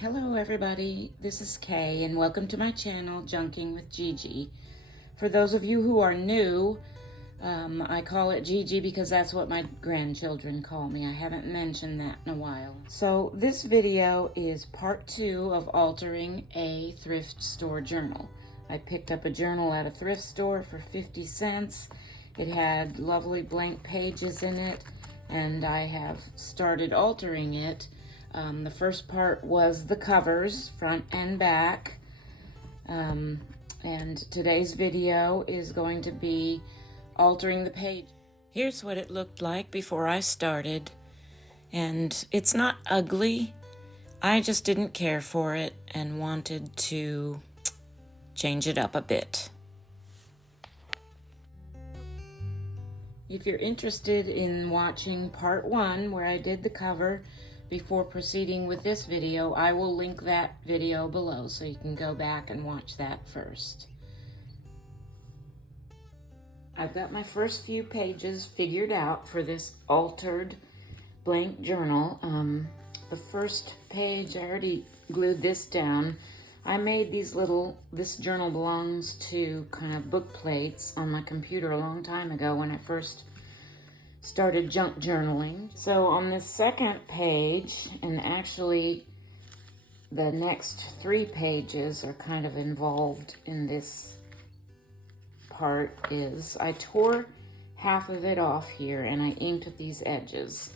Hello everybody, this is Kay and welcome to my channel, Junking with Gigi. For those of you who are new, I call it Gigi because that's what my grandchildren call me. I haven't mentioned that in a while. So this video is part 2 of altering a thrift store journal. I picked up a journal at a thrift store for 50 cents. It had lovely blank pages in it, and I have started altering it. The first part was the covers, front and back. And today's video is going to be altering the page. Here's what it looked like before I started. And it's not ugly. I just didn't care for it and wanted to change it up a bit. If you're interested in watching part 1 where I did the cover, before proceeding with this video, I will link that video below so you can go back and watch that first. I've got my first few pages figured out for this altered blank journal. The first page, I already glued this down. I made this journal belongs to kind of book plates on my computer a long time ago when I first started junk journaling. So on this second page, and actually the next 3 pages are kind of involved in this part, is I tore half of it off here and I inked these edges.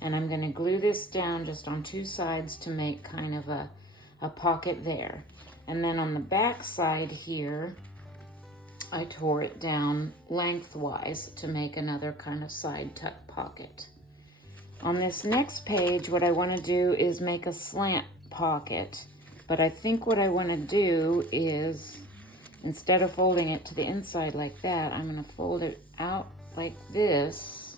And I'm going to glue this down just on 2 sides to make kind of a pocket there. And then on the back side here, I tore it down lengthwise to make another kind of side tuck pocket. On this next page, what I want to do is make a slant pocket. But I think what I want to do is, instead of folding it to the inside like that, I'm going to fold it out like this.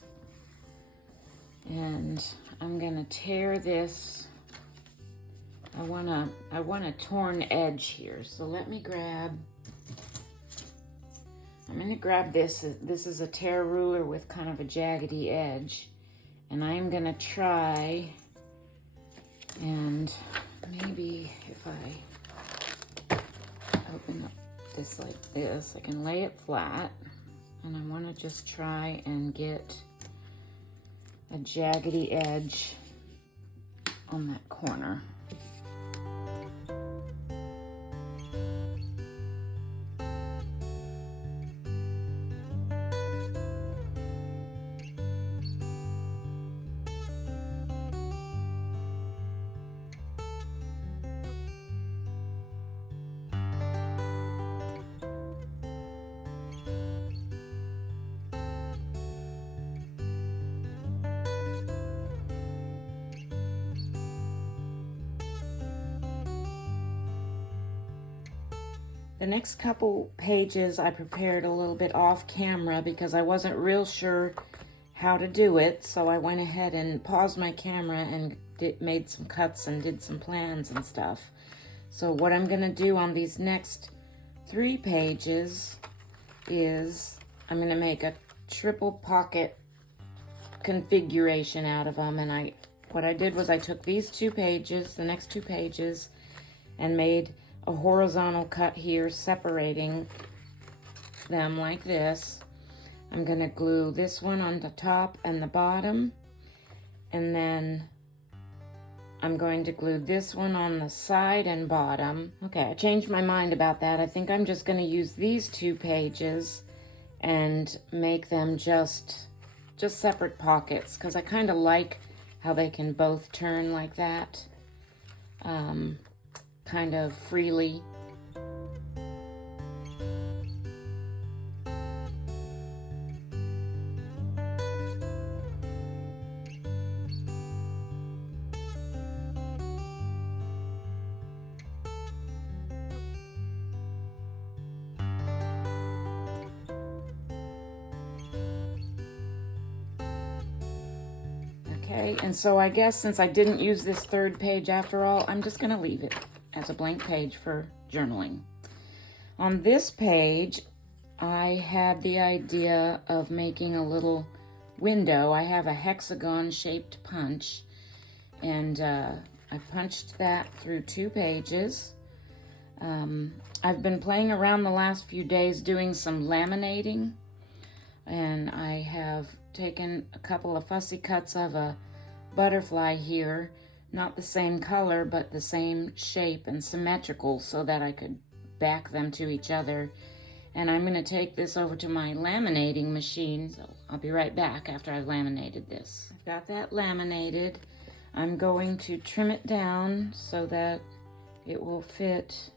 And I'm going to tear this. I want a torn edge here. So let me grab... I'm going to grab this. This is a tear ruler with kind of a jaggedy edge. And I'm going to try, and maybe if I open up this like this, I can lay it flat. And I want to just try and get a jaggedy edge on that corner. The next couple pages I prepared a little bit off camera because I wasn't real sure how to do it, so I went ahead and paused my camera and made some cuts and did some plans and stuff. So what I'm going to do on these next 3 pages is I'm going to make a triple pocket configuration out of them. And what I did was I took these 2 pages, the next 2 pages, and made a horizontal cut here separating them like this. I'm going to glue this one on the top and the bottom, and then I'm going to glue this one on the side and bottom. Okay, I changed my mind about that. I think I'm just going to use these 2 pages and make them just separate pockets because I kind of like how they can both turn like that. Kind of freely. Okay, and so I guess since I didn't use this 3rd page after all, I'm just going to leave it as a blank page for journaling. On this page, I had the idea of making a little window. I have a hexagon shaped punch, and I punched that through 2 pages. I've been playing around the last few days doing some laminating, and I have taken a couple of fussy cuts of a butterfly here, not the same color but the same shape and symmetrical, so that I could back them to each other. And I'm going to take this over to my laminating machine, so I'll be right back after I've laminated this. I've got that laminated. I'm going to trim it down so that it will fit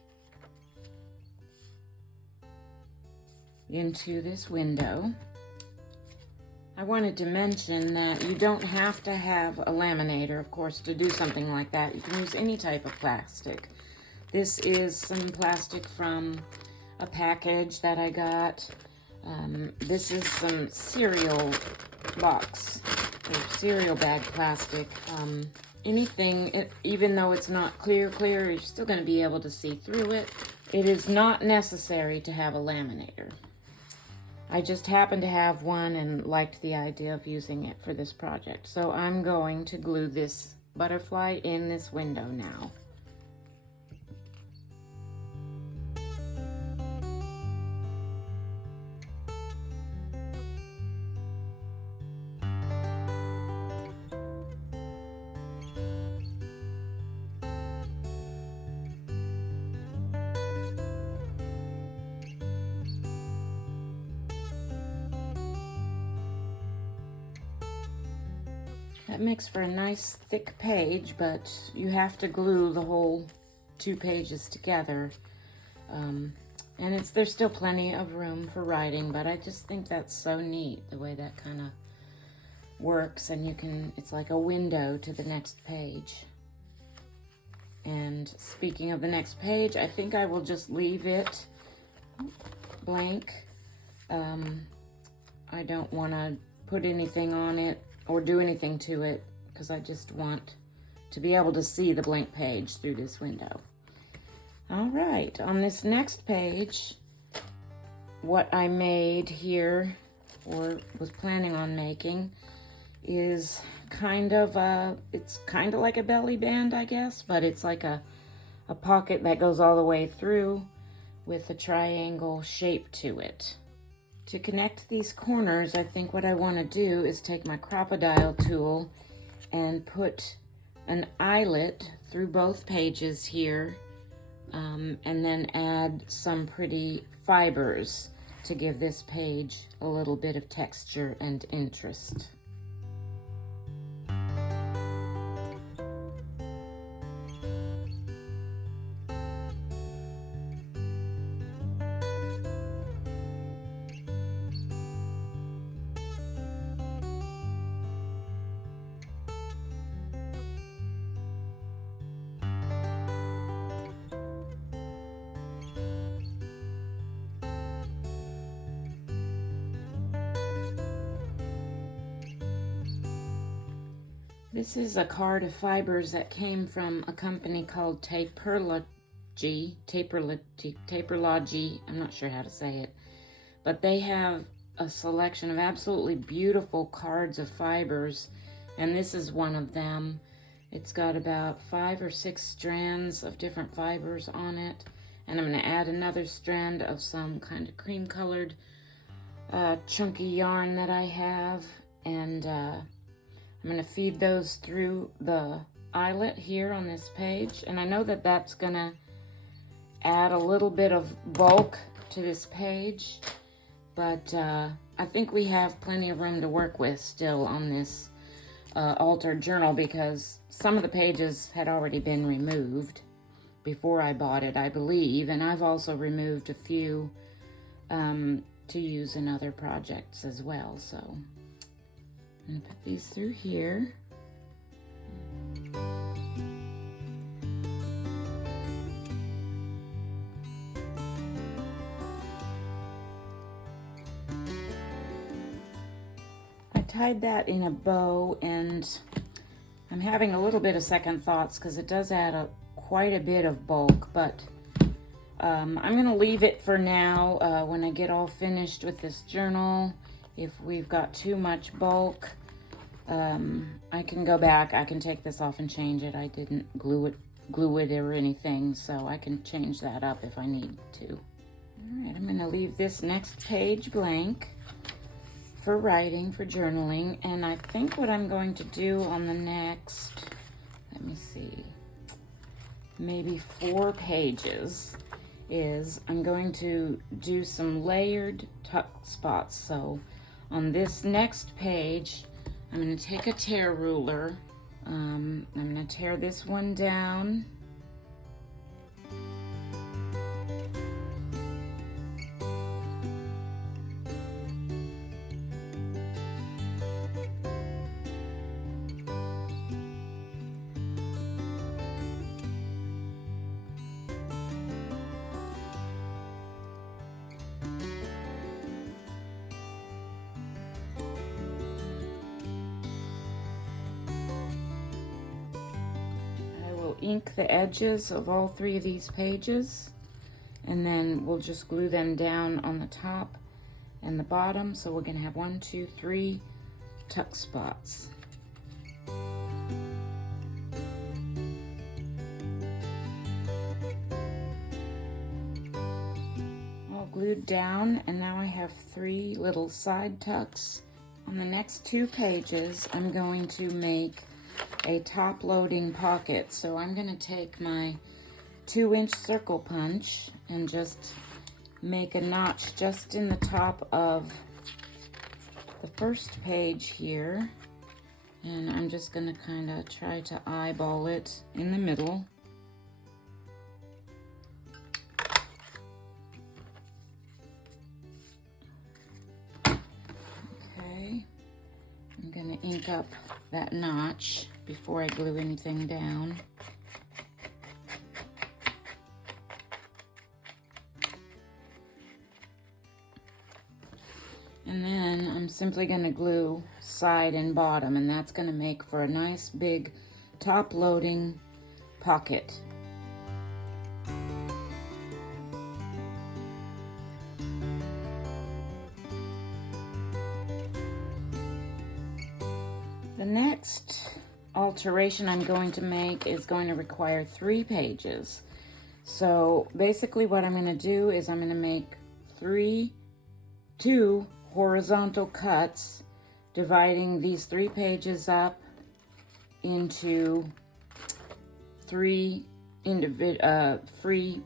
into this window. I wanted to mention that you don't have to have a laminator, of course, to do something like that. You can use any type of plastic. This is some plastic from a package that I got. This is some cereal box or cereal bag plastic. Anything, even though it's not clear, you're still going to be able to see through it. It is not necessary to have a laminator. I just happened to have one and liked the idea of using it for this project. So I'm going to glue this butterfly in this window now. That makes for a nice thick page, but you have to glue the whole 2 pages together. And there's still plenty of room for writing, but I just think that's so neat, the way that kind of works, and it's like a window to the next page. And speaking of the next page, I think I will just leave it blank. I don't want to put anything on it or do anything to it, because I just want to be able to see the blank page through this window. All right, on this next page, what I made here, or was planning on making, is it's kind of like a belly band, I guess, but it's like a pocket that goes all the way through with a triangle shape to it. To connect these corners, I think what I want to do is take my crocodile tool and put an eyelet through both pages here, and then add some pretty fibers to give this page a little bit of texture and interest. This is a card of fibers that came from a company called Taperlogy, I'm not sure how to say it, but they have a selection of absolutely beautiful cards of fibers, and this is one of them. It's got about 5 or 6 strands of different fibers on it, and I'm going to add another strand of some kind of cream colored chunky yarn that I have, and I'm going to feed those through the eyelet here on this page, and I know that that's going to add a little bit of bulk to this page, but I think we have plenty of room to work with still on this altered journal, because some of the pages had already been removed before I bought it, I believe, and I've also removed a few to use in other projects as well. So I'm going to put these through here. I tied that in a bow, and I'm having a little bit of second thoughts because it does add quite a bit of bulk, but I'm going to leave it for now. When I get all finished with this journal, if we've got too much bulk, I can go back, I can take this off and change it. I didn't glue it or anything, so I can change that up if I need to. All right, I'm gonna leave this next page blank for writing, for journaling, and I think what I'm going to do on the next, let me see, maybe 4 pages is I'm going to do some layered tuck spots. So on this next page, I'm going to take a tear ruler. I'm going to tear this one down. Ink the edges of all 3 of these pages, and then we'll just glue them down on the top and the bottom. So we're going to have 1, 2, 3 tuck spots. All glued down, and now I have 3 little side tucks. On the next 2 pages, I'm going to make a top loading pocket. So I'm going to take my 2-inch circle punch and just make a notch just in the top of the first page here, and I'm just going to kind of try to eyeball it in the middle. Okay, I'm going to ink up that notch before I glue anything down. And then I'm simply going to glue side and bottom, and that's going to make for a nice big top loading pocket. The next alteration I'm going to make is going to require 3 pages. So basically what I'm going to do is I'm going to make 2 horizontal cuts, dividing these 3 pages up into 3 free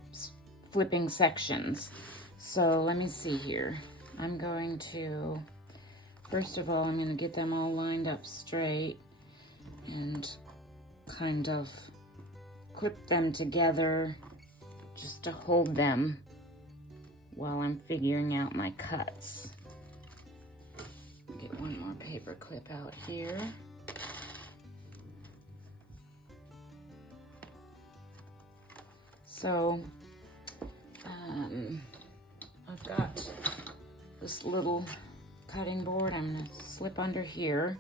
flipping sections. So let me see here. I'm going to, first of all, I'm going to get them all lined up straight and kind of clip them together just to hold them while I'm figuring out my cuts. Get one more paper clip out here. So I've got this little cutting board. I'm gonna slip under here.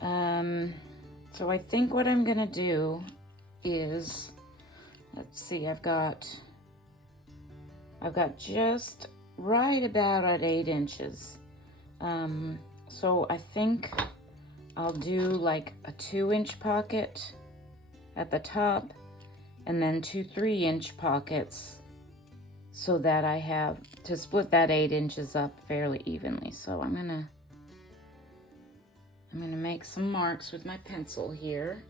So I think what I'm gonna do is, let's see, I've got just right about at 8 inches. So I think I'll do like a 2-inch pocket at the top, and then 2 3-inch pockets, so that I have to split that 8 inches up fairly evenly. So I'm gonna make some marks with my pencil here.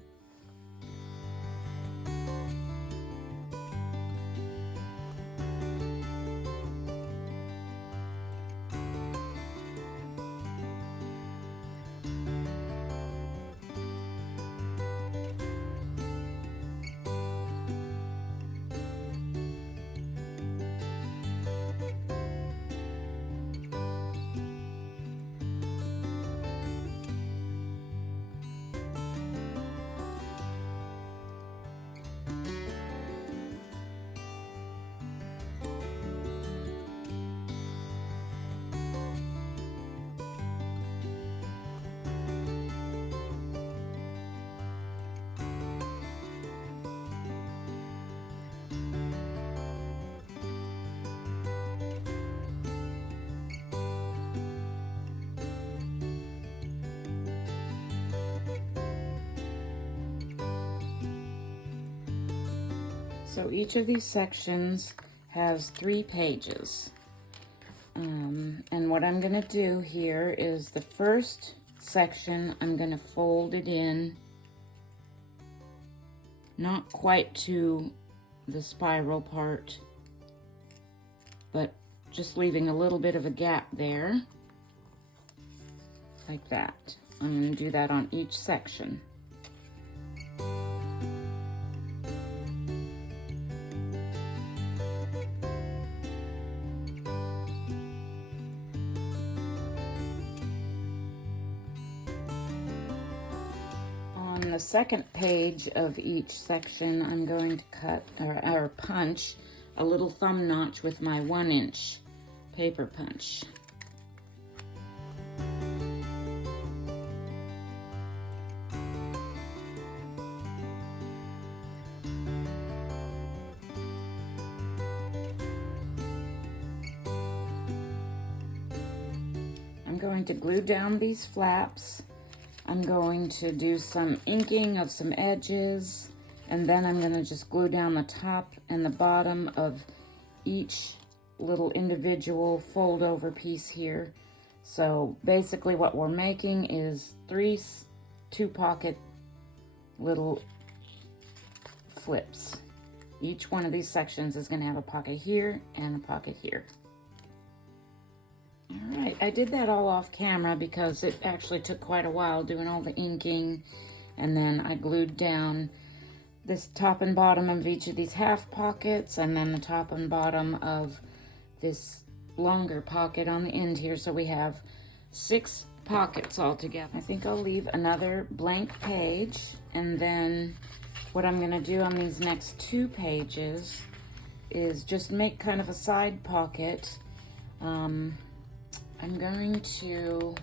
So each of these sections has 3 pages. And what I'm going to do here is the first section, I'm going to fold it in, not quite to the spiral part, but just leaving a little bit of a gap there, like that. I'm going to do that on each section. On the second page of each section, I'm going to cut or punch a little thumb notch with my 1-inch paper punch. I'm going to glue down these flaps. I'm going to do some inking of some edges, and then I'm going to just glue down the top and the bottom of each little individual fold over piece here. So basically what we're making is 3 2-pocket little flips. Each one of these sections is going to have a pocket here and a pocket here. All right, I did that all off camera because it actually took quite a while doing all the inking, and then I glued down this top and bottom of each of these half pockets, and then the top and bottom of this longer pocket on the end here, so we have 6 pockets all together. I think I'll leave another blank page, and then what I'm going to do on these next 2 pages is just make kind of a side pocket. I'm going to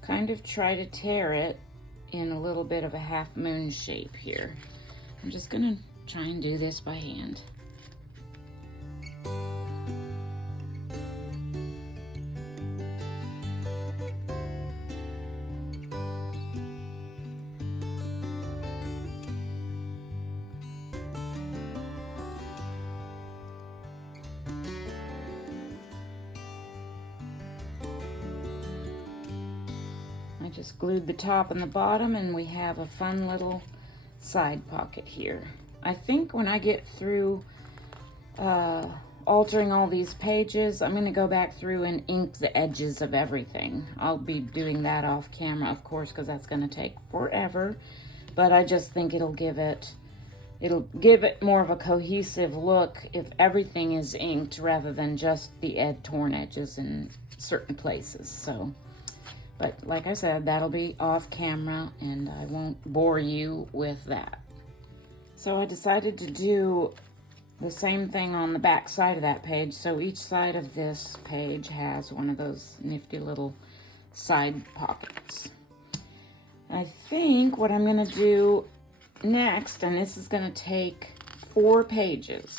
kind of try to tear it in a little bit of a half moon shape here. I'm just going to try and do this by hand. I just glued the top and the bottom, and we have a fun little side pocket here. I think when I get through altering all these pages, I'm going to go back through and ink the edges of everything. I'll be doing that off camera, of course, because that's going to take forever, but I just think it'll give it more of a cohesive look if everything is inked rather than just the torn edges in certain places. So, but like I said, that'll be off camera and I won't bore you with that. So I decided to do the same thing on the back side of that page. So each side of this page has one of those nifty little side pockets. I think what I'm going to do next, and this is going to take 4 pages.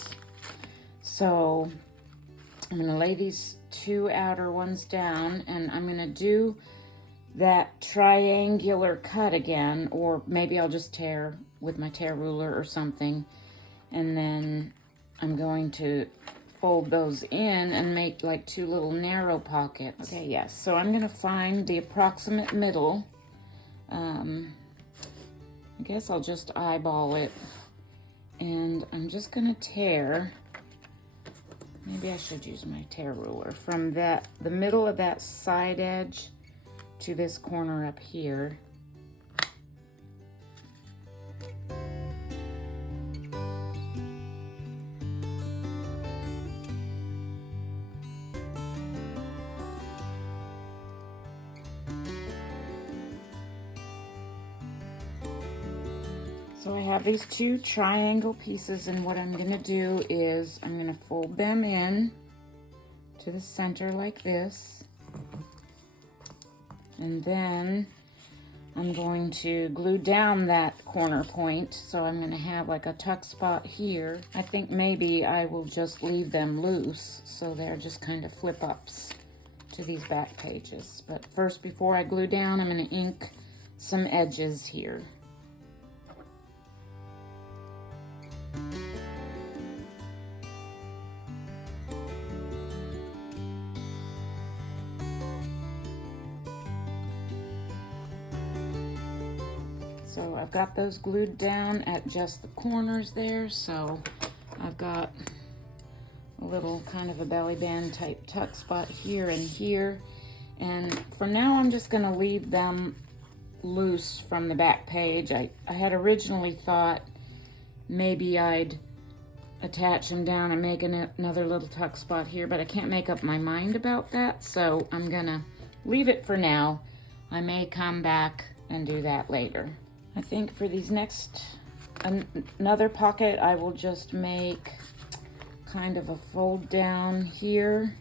So I'm going to lay these 2 outer ones down, and I'm going to do that triangular cut again, or maybe I'll just tear with my tear ruler or something, and then I'm going to fold those in and make like 2 little narrow pockets. Okay, yes, so I'm going to find the approximate middle. I guess I'll just eyeball it, and I'm just going to tear, maybe I should use my tear ruler, from the middle of that side edge to this corner up here. So I have these 2 triangle pieces, and what I'm going to do is I'm going to fold them in to the center like this. And then I'm going to glue down that corner point. So I'm going to have like a tuck spot here. I think maybe I will just leave them loose so they're just kind of flip ups to these back pages. But first, before I glue down, I'm going to ink some edges here. So I've got those glued down at just the corners there. So I've got a little kind of a belly band type tuck spot here and here. And for now, I'm just gonna leave them loose from the back page. I had originally thought maybe I'd attach them down and make another little tuck spot here, but I can't make up my mind about that, so I'm gonna leave it for now. I may come back and do that later. I think for these next, another pocket, I will just make kind of a fold down here.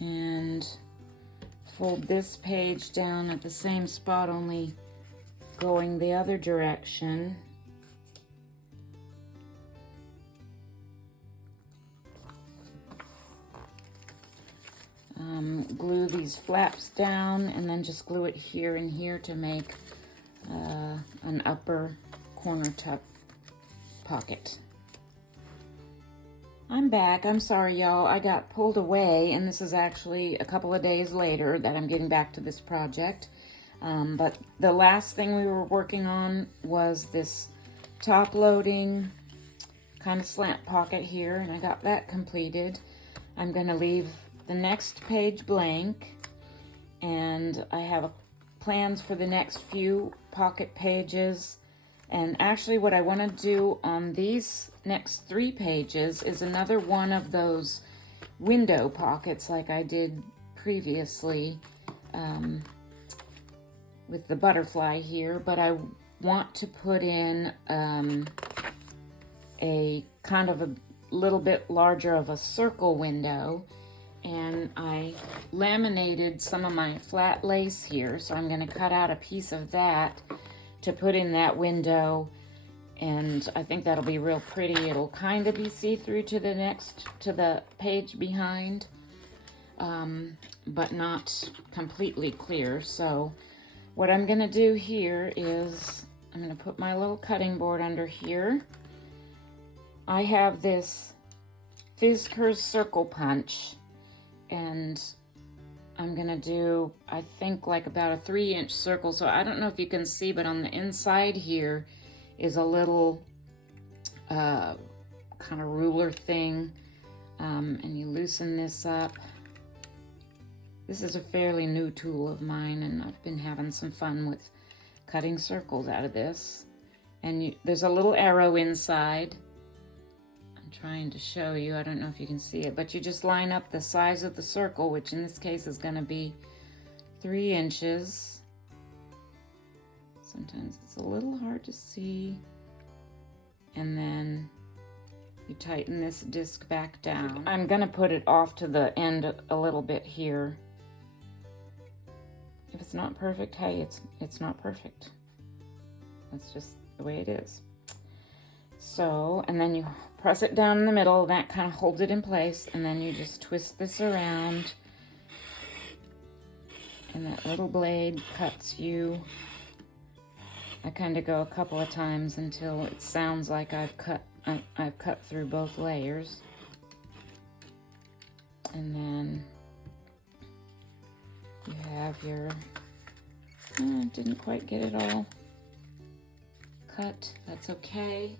And fold this page down at the same spot, only going the other direction. Glue these flaps down and then just glue it here and here to make an upper corner tuck pocket. I'm back. I'm sorry, y'all. I got pulled away, and this is actually a couple of days later that I'm getting back to this project. But the last thing we were working on was this top loading kind of slant pocket here, and I got that completed. I'm going to leave the next page blank, and I have plans for the next few pocket pages. And actually what I want to do on these next 3 pages is another one of those window pockets like I did previously with the butterfly here, but I want to put in a kind of a little bit larger of a circle window, and I laminated some of my flat lace here, so I'm going to cut out a piece of that to put in that window, and I think that'll be real pretty. It'll kind of be see-through to the page behind, but not completely clear. So what I'm gonna do here is I'm gonna put my little cutting board under here. I have this Fiskars circle punch, and I'm gonna do, I think, like about a 3-inch circle. So I don't know if you can see, but on the inside here is a little kind of ruler thing, and you loosen this up. This is a fairly new tool of mine, and I've been having some fun with cutting circles out of this. And there's a little arrow inside. I'm trying to show you, I don't know if you can see it, but you just line up the size of the circle, which in this case is going to be 3 inches. Sometimes it's a little hard to see. And then you tighten this disc back down. I'm going to put it off to the end a little bit here. If it's not perfect, hey, it's not perfect. That's just the way it is. So, and then you press it down in the middle, that kind of holds it in place, and then you just twist this around, and that little blade cuts you. I kind of go a couple of times until it sounds like I've cut through both layers. And then you have your, didn't quite get it all cut. That's okay.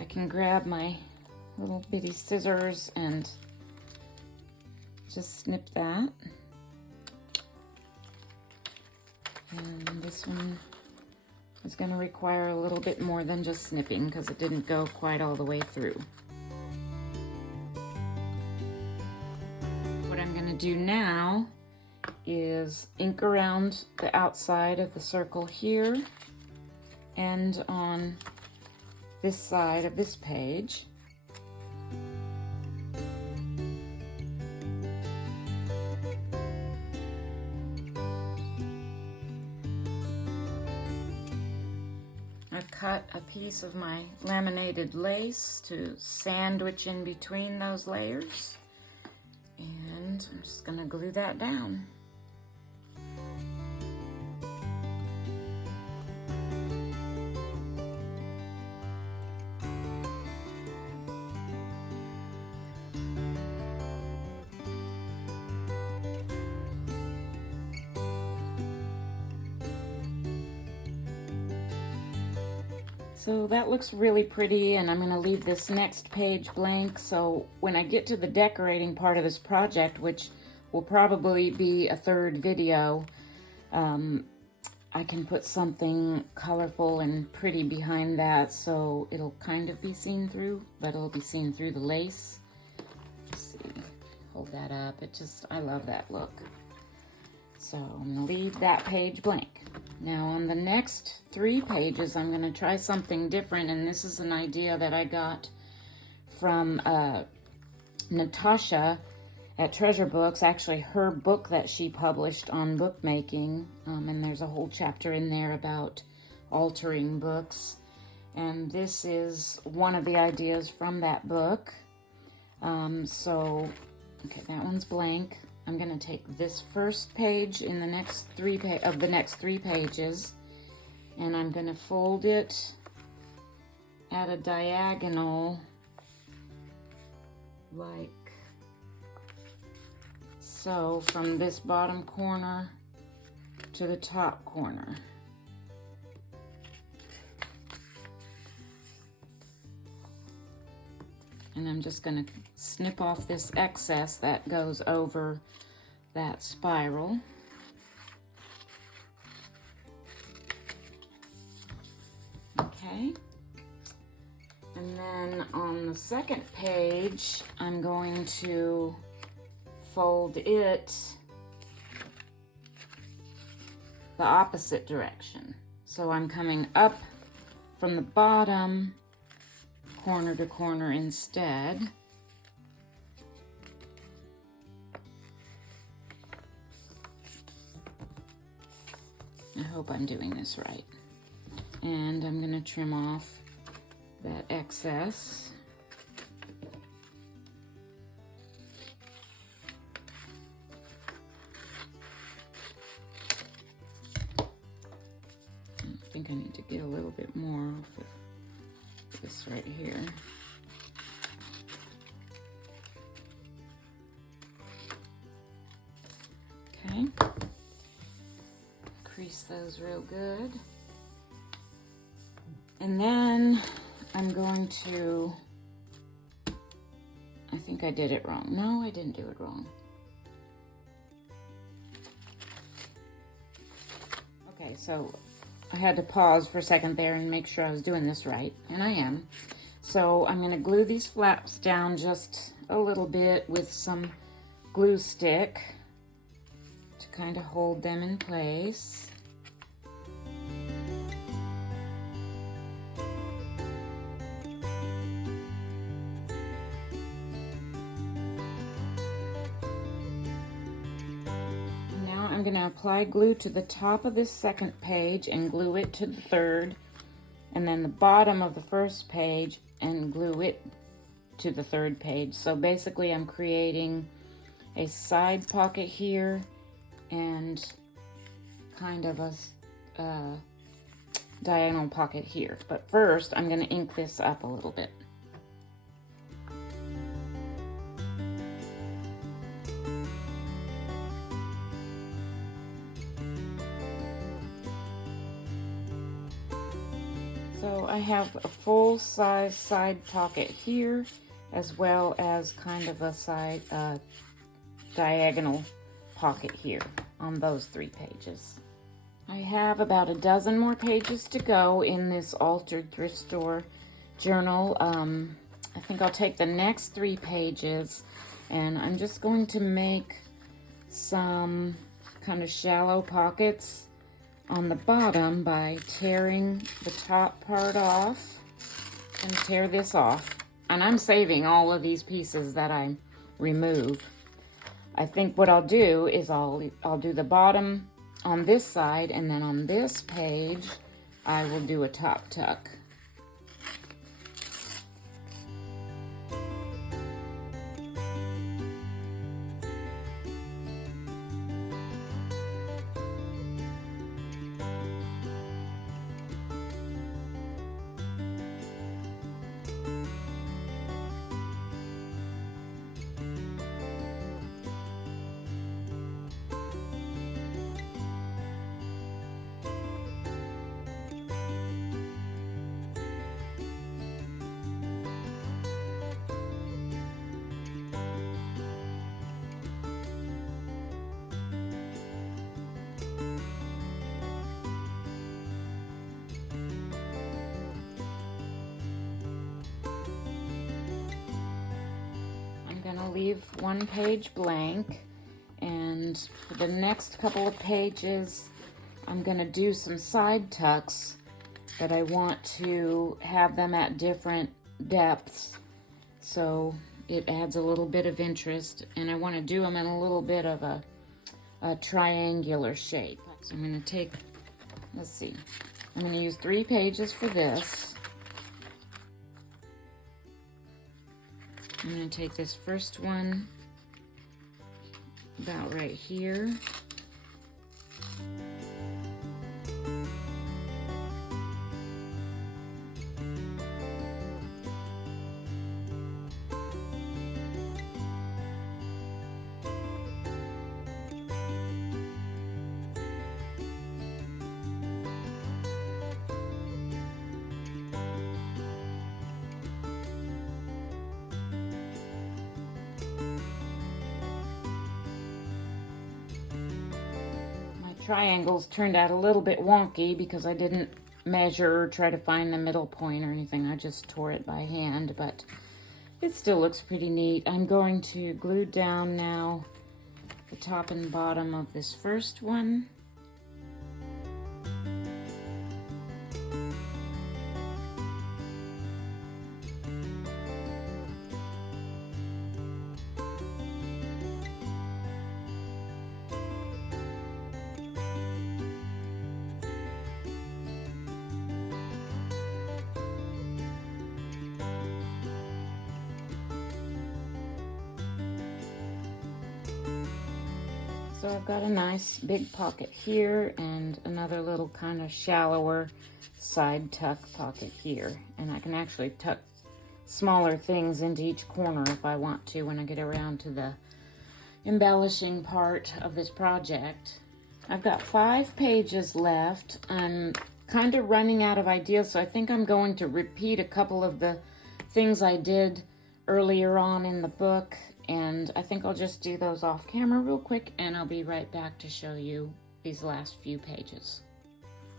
I can grab my little bitty scissors and just snip that. And this one is going to require a little bit more than just snipping because it didn't go quite all the way through. What I'm going to do now is ink around the outside of the circle here and on this side of this page. I've cut a piece of my laminated lace to sandwich in between those layers, and I'm just going to glue that down. So that looks really pretty, and I'm going to leave this next page blank, so when I get to the decorating part of this project, which will probably be a third video, I can put something colorful and pretty behind that, so it'll kind of be seen through, but it'll be seen through the lace. Let's see, hold that up. I love that look. So I'm gonna leave that page blank. Now on the next 3 pages, I'm gonna try something different, and this is an idea that I got from Natasha at Treasure Books, actually her book that she published on bookmaking, and there's a whole chapter in there about altering books, and this is one of the ideas from that book. Okay, that one's blank. I'm going to take this first page in the next 3 pages, and I'm going to fold it at a diagonal like so, from this bottom corner to the top corner. And I'm just going to snip off this excess that goes over that spiral. Okay. And then on the second page, I'm going to fold it the opposite direction. So I'm coming up from the bottom corner to corner instead. I hope I'm doing this right. And I'm going to trim off that excess. I think I need to get a little bit more off of this right here. Okay. Crease those real good. And then I'm going to, I think I did it wrong. No, I didn't do it wrong. Okay, so I had to pause for a second there and make sure I was doing this right, and I am. So I'm going to glue these flaps down just a little bit with some glue stick to kind of hold them in place. I'm going to apply glue to the top of this second page and glue it to the third, and then the bottom of the first page and glue it to the third page. So basically I'm creating a side pocket here and kind of a diagonal pocket here. But first I'm going to ink this up a little bit. So I have a full-size side pocket here, as well as kind of a side diagonal pocket here on those 3 pages. I have about a dozen more pages to go in this altered thrift store journal. I think I'll take the next 3 pages and I'm just going to make some kind of shallow pockets on the bottom by tearing the top part off. And tear this off, and I'm saving all of these pieces that I remove. I think what I'll do is I'll do the bottom on this side, and then on this page I will do a top tuck. to leave one page blank, and for the next couple of pages I'm going to do some side tucks, but I want to have them at different depths so it adds a little bit of interest, and I want to do them in a little bit of a triangular shape. So I'm going to take, let's see, I'm going to use 3 pages for this. I'm going to take this first one about right here. Triangles turned out a little bit wonky because I didn't measure or try to find the middle point or anything. I just tore it by hand, but it still looks pretty neat. I'm going to glue down now the top and bottom of this first one. So I've got a nice big pocket here and another little kind of shallower side tuck pocket here. And I can actually tuck smaller things into each corner if I want to when I get around to the embellishing part of this project. I've got 5 pages left. I'm kind of running out of ideas, so I think I'm going to repeat a couple of the things I did earlier on in the book. And I think I'll just do those off camera real quick, and I'll be right back to show you these last few pages.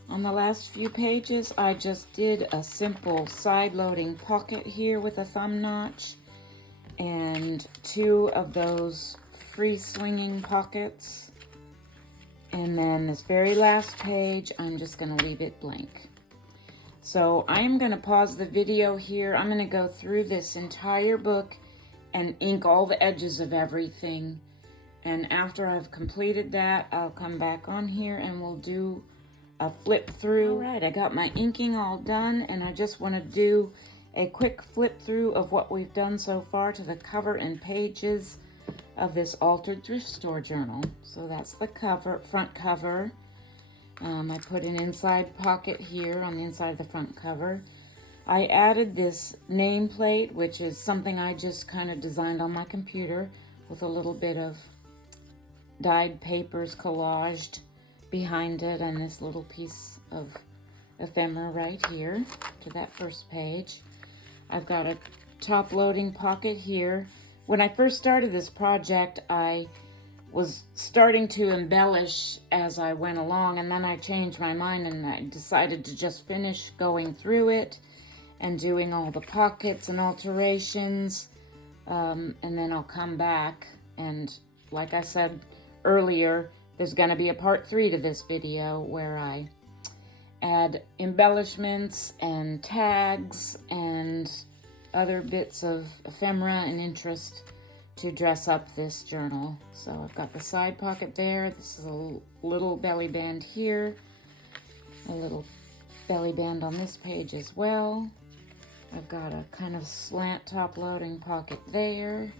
On the last few pages, I just did a simple side-loading pocket here with a thumb notch, and 2 of those free-swinging pockets. And then this very last page, I'm just going to leave it blank. So I am going to pause the video here. I'm going to go through this entire book and ink all the edges of everything, and after I've completed that, I'll come back on here and we'll do a flip through. All right, I got my inking all done, and I just want to do a quick flip through of what we've done so far to the cover and pages of this altered thrift store journal. So that's the cover, front cover. I put an inside pocket here on the inside of the front cover. I added this nameplate, which is something I just kind of designed on my computer with a little bit of dyed papers collaged behind it, and this little piece of ephemera right here to that first page. I've got a top loading pocket here. When I first started this project, I was starting to embellish as I went along, and then I changed my mind and I decided to just finish going through it and doing all the pockets and alterations, and then I'll come back, and like I said earlier, there's going to be a part 3 to this video where I add embellishments and tags and other bits of ephemera and interest to dress up this journal. So I've got the side pocket there. This is a little belly band here, a little belly band on this page as well. I've got a kind of slant top loading pocket there.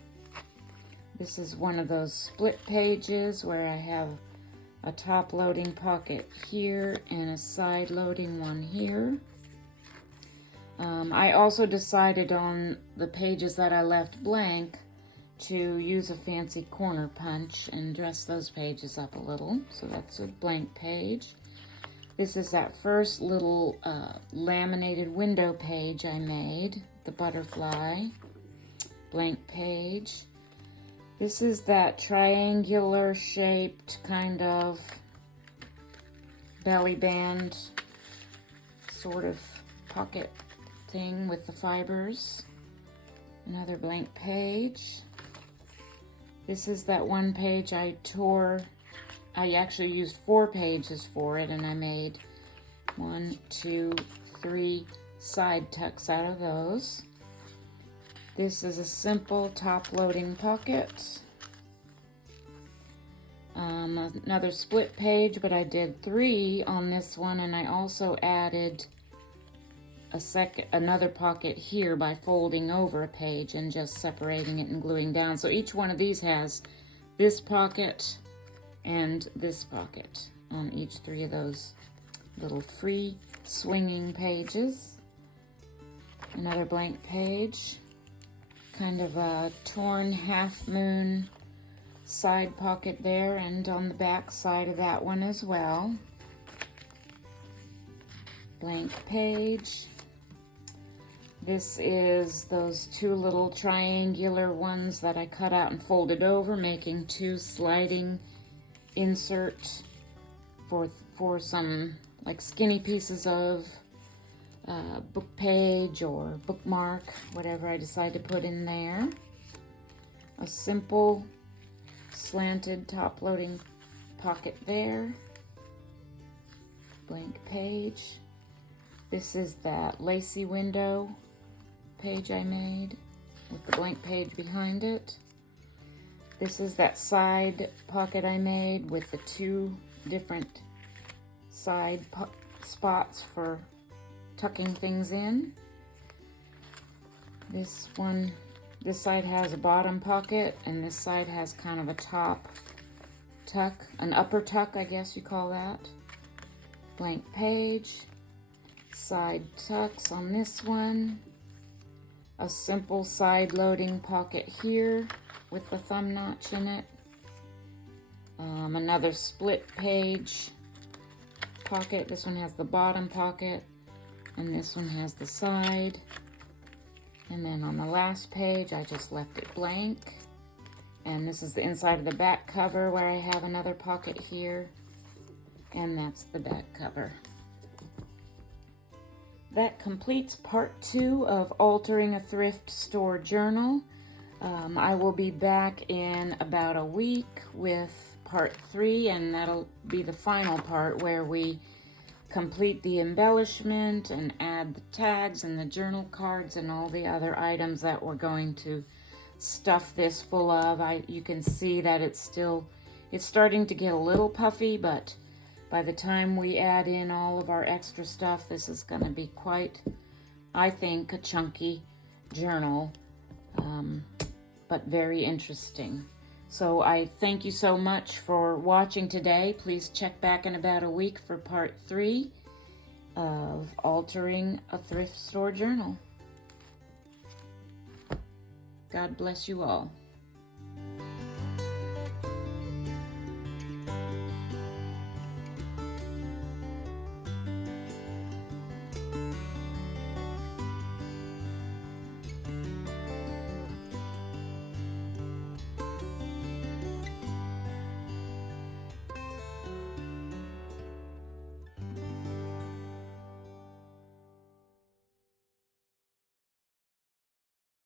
This is one of those split pages where I have a top loading pocket here and a side loading one here. I also decided on the pages that I left blank to use a fancy corner punch and dress those pages up a little. So that's a blank page. This is that first little laminated window page I made, the butterfly, blank page. This is that triangular shaped kind of belly band sort of pocket thing with the fibers. Another blank page. This is that one page I tore. I actually used 4 pages for it, and I made 1, 2, 3 side tucks out of those. This is a simple top-loading pocket. Another split page, but I did 3 on this one, and I also added another pocket here by folding over a page and just separating it and gluing down. So each one of these has this pocket and this pocket on each 3 of those little free swinging pages. Another blank page, kind of a torn half moon side pocket there, and on the back side of that one as well. Blank page. This is those 2 little triangular ones that I cut out and folded over, making 2 sliding insert for some like skinny pieces of book page or bookmark, whatever I decide to put in there. A simple slanted top loading pocket there. Blank page. This is that lacy window page I made with the blank page behind it. This is that side pocket I made with the 2 different side spots for tucking things in. This side has a bottom pocket, and this side has kind of a top tuck, an upper tuck, I guess you call that. Blank page, side tucks on this one, a simple side loading pocket here with the thumb notch in it, another split page pocket. This one has the bottom pocket, and this one has the side. And then on the last page, I just left it blank. And this is the inside of the back cover where I have another pocket here. And that's the back cover. That completes part 2 of altering a thrift store journal. I will be back in about a week with part 3, and that'll be the final part where we complete the embellishment and add the tags and the journal cards and all the other items that we're going to stuff this full of. You can see that it's starting to get a little puffy, but by the time we add in all of our extra stuff, this is going to be quite, I think, a chunky journal, but very interesting. So I thank you so much for watching today. Please check back in about a week for part 3 of altering a thrift store journal. God bless you all.